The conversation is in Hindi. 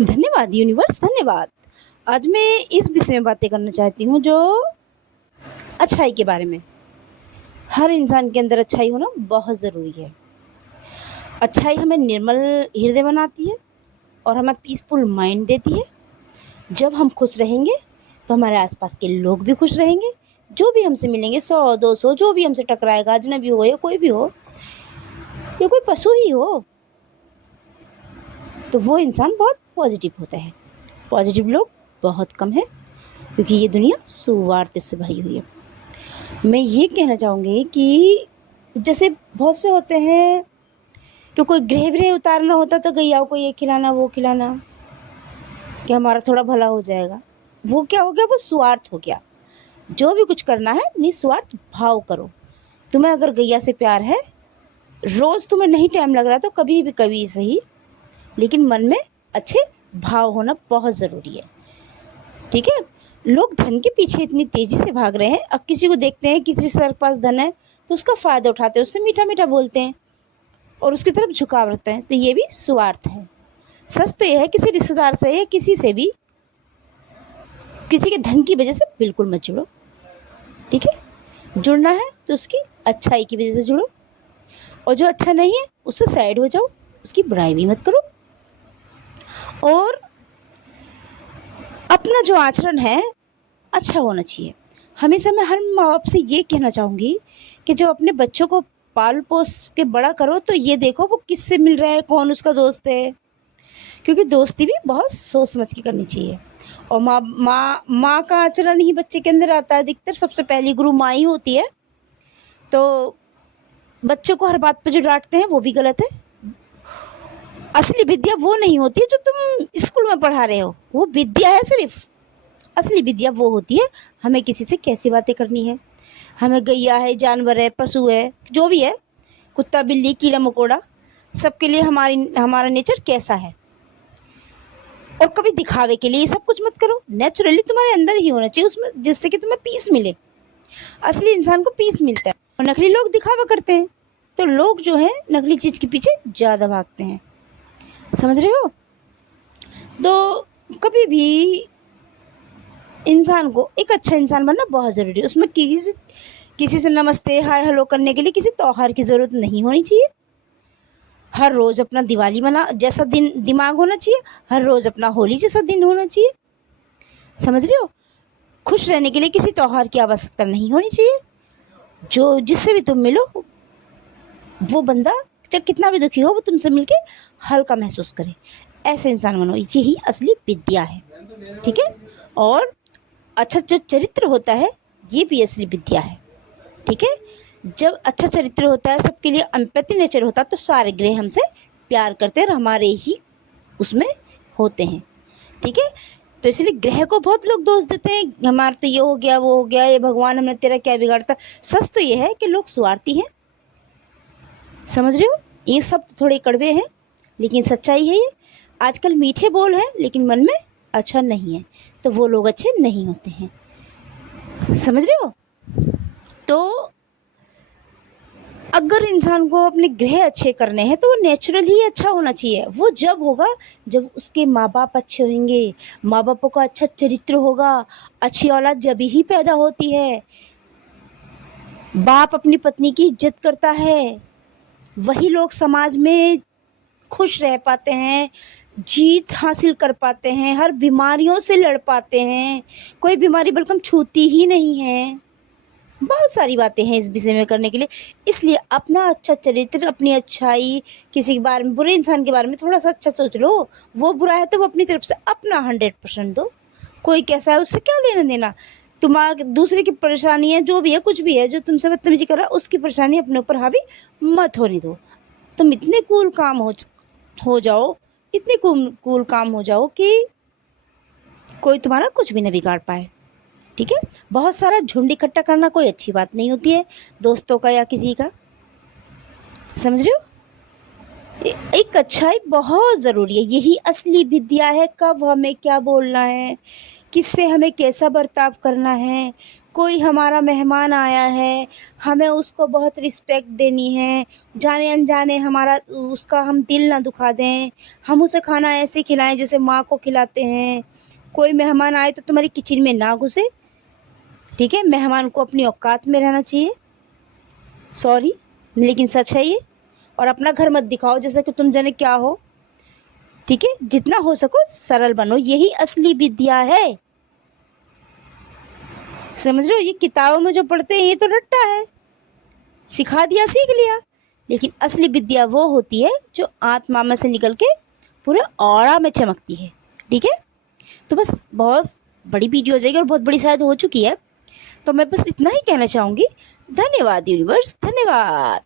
धन्यवाद यूनिवर्स, धन्यवाद। आज मैं इस विषय में बातें करना चाहती हूँ जो अच्छाई के बारे में। हर इंसान के अंदर अच्छाई होना बहुत ज़रूरी है। अच्छाई हमें निर्मल हृदय बनाती है और हमें पीसफुल माइंड देती है। जब हम खुश रहेंगे तो हमारे आसपास के लोग भी खुश रहेंगे। जो भी हमसे मिलेंगे 100-200 जो भी हमसे टकराएगा, अजनबी हो या कोई भी हो या कोई पशु ही हो, तो वो इंसान बहुत पॉजिटिव होता है। पॉजिटिव लोग बहुत कम हैं क्योंकि ये दुनिया स्वार्थ से भरी हुई है। मैं ये कहना चाहूँगी कि जैसे बहुत से होते हैं कि कोई गृह उतारना होता तो गैयाओं को ये खिलाना वो खिलाना कि हमारा थोड़ा भला हो जाएगा। वो क्या हो गया? वो स्वार्थ हो गया। जो भी कुछ करना है निस्वार्थ भाव करो। तुम्हें अगर गैया से प्यार है, रोज़ तुम्हें नहीं टाइम लग रहा तो कभी भी कभी सही, लेकिन मन में अच्छे भाव होना बहुत ज़रूरी है। ठीक है? लोग धन के पीछे इतनी तेज़ी से भाग रहे हैं। अब किसी को देखते हैं किसी के पास धन है तो उसका फ़ायदा उठाते हैं, उससे मीठा-मीठा बोलते हैं और उसकी तरफ झुकाव रखते हैं, तो ये भी स्वार्थ है। सच तो ये है किसी रिश्तेदार से या किसी से भी किसी के धन की वजह से बिल्कुल मत जुड़ो। ठीक है? जुड़ना है तो उसकी अच्छाई की वजह से जुड़ो और जो अच्छा नहीं है उससे साइड हो जाओ, उसकी बुराई भी मत करो। और अपना जो आचरण है अच्छा होना चाहिए। हमेशा मैं हर माँ-बाप से ये कहना चाहूँगी कि जो अपने बच्चों को पाल-पोस के बड़ा करो तो ये देखो वो किससे मिल रहा है, कौन उसका दोस्त है। क्योंकि दोस्ती भी बहुत सोच समझ के करनी चाहिए। और माँ का आचरण ही बच्चे के अंदर आता है अधिकतर। सबसे पहली गुरु माँ ही होती है। तो बच्चों को हर बात पे जो डाँटते हैं वो भी गलत है। असली विद्या वो नहीं होती है जो तुम स्कूल में पढ़ा रहे हो, वो विद्या है सिर्फ़। असली विद्या वो होती है हमें किसी से कैसी बातें करनी है। हमें गैया है, जानवर है, पशु है, जो भी है, कुत्ता, बिल्ली, कीड़ा-मकोड़ा, सबके लिए हमारा नेचर कैसा है। और कभी दिखावे के लिए ये सब कुछ मत करो। नेचुरली तुम्हारे अंदर ही होना चाहिए उसमें, जिससे कि तुम्हें पीस मिले। असली इंसान को पीस मिलता है और नकली लोग दिखावा करते हैं। तो लोग जो हैं नकली चीज़ के पीछे ज़्यादा भागते हैं। समझ रहे हो? तो कभी भी इंसान को एक अच्छा इंसान बनना बहुत ज़रूरी है। उसमें किसी से नमस्ते, हाय, हेलो करने के लिए किसी त्योहार की ज़रूरत नहीं होनी चाहिए। हर रोज़ अपना दिवाली मना जैसा दिन दिमाग होना चाहिए, हर रोज़ अपना होली जैसा दिन होना चाहिए। समझ रहे हो? खुश रहने के लिए किसी त्योहार की आवश्यकता नहीं होनी चाहिए। जो जिससे भी तुम मिलो, वो बंदा चाहे कितना भी दुखी हो, वो तुमसे मिलके हल्का महसूस करे। ऐसे इंसान बनो, यही असली विद्या है। ठीक है? और अच्छा जो चरित्र होता है, ये भी असली विद्या है। ठीक है? जब अच्छा चरित्र होता है, सबके लिए एम्पैथी नेचर होता है, तो सारे ग्रह हमसे प्यार करते हैं और हमारे ही उसमें होते हैं। ठीक है? तो इसलिए ग्रह को बहुत लोग दोष देते हैं, हमारा तो ये हो गया, वो हो गया, ये भगवान हमने तेरा क्या बिगाड़ता। सच तो ये है कि लोग स्वार्थी हैं। समझ रहे हो? ये सब तो थोड़े कड़वे हैं, लेकिन सच्चाई है ये। आजकल मीठे बोल हैं, लेकिन मन में अच्छा नहीं है, तो वो लोग अच्छे नहीं होते हैं। समझ रहे हो? तो अगर इंसान को अपने ग्रह अच्छे करने हैं तो वो नेचुरल ही अच्छा होना चाहिए। वो जब होगा जब उसके माँ-बाप अच्छे होंगे, माँ-बापों का अच्छा चरित्र होगा, अच्छी औलाद जब ही पैदा होती है। बाप अपनी पत्नी की इज़्ज़त करता है, वही लोग समाज में खुश रह पाते हैं, जीत हासिल कर पाते हैं, हर बीमारियों से लड़ पाते हैं, कोई बीमारी बलकम छूती ही नहीं है। बहुत सारी बातें हैं इस विषय में करने के लिए। इसलिए अपना अच्छा चरित्र, अपनी अच्छाई, किसी के बारे में, बुरे इंसान के बारे में थोड़ा-सा अच्छा सोच लो। वो बुरा है तो वो अपनी तरफ से अपना 100% दो। कोई कैसा है उससे क्या लेना-देना? दूसरे की परेशानी है, जो भी है, कुछ भी है, जो तुमसे बदतमीज़ी कर रहा है, उसकी परेशानी अपने ऊपर हावी मत होने दो। तुम इतने कूल काम हो जाओ, इतने कूल काम हो जाओ कि कोई तुम्हारा कुछ भी ना बिगाड़ पाए। ठीक है? बहुत सारा झुंड इकट्ठा करना कोई अच्छी बात नहीं होती है, दोस्तों का या किसी का। समझ रहे हो? एक अच्छाई बहुत ज़रूरी है, यही असली विद्या है। कब हमें क्या बोलना है, किससे हमें कैसा बर्ताव करना है, कोई हमारा मेहमान आया है, हमें उसको बहुत रिस्पेक्ट देनी है, जाने अनजाने हमारा उसका हम दिल ना दुखा दें, हम उसे खाना ऐसे खिलाएं जैसे माँ को खिलाते हैं। कोई मेहमान आए तो तुम्हारी किचन में ना घुसे, ठीक है? मेहमान को अपनी औकात में रहना चाहिए। सॉरी, लेकिन सच है ये। और अपना घर मत दिखाओ जैसे कि तुम जाने क्या हो, ठीक है? जितना हो सको सरल बनो, यही असली विद्या है। समझ रहे हो? ये किताबों में जो पढ़ते हैं ये तो रट्टा है, सिखा दिया सीख लिया। लेकिन असली विद्या वो होती है जो आत्मा में से निकल के पूरे ऑरा में चमकती है, ठीक है? तो बस बहुत बड़ी वीडियो हो जाएगी और बहुत बड़ी शायद हो चुकी है, तो मैं बस इतना ही कहना चाहूँगी। धन्यवाद यूनिवर्स, धन्यवाद।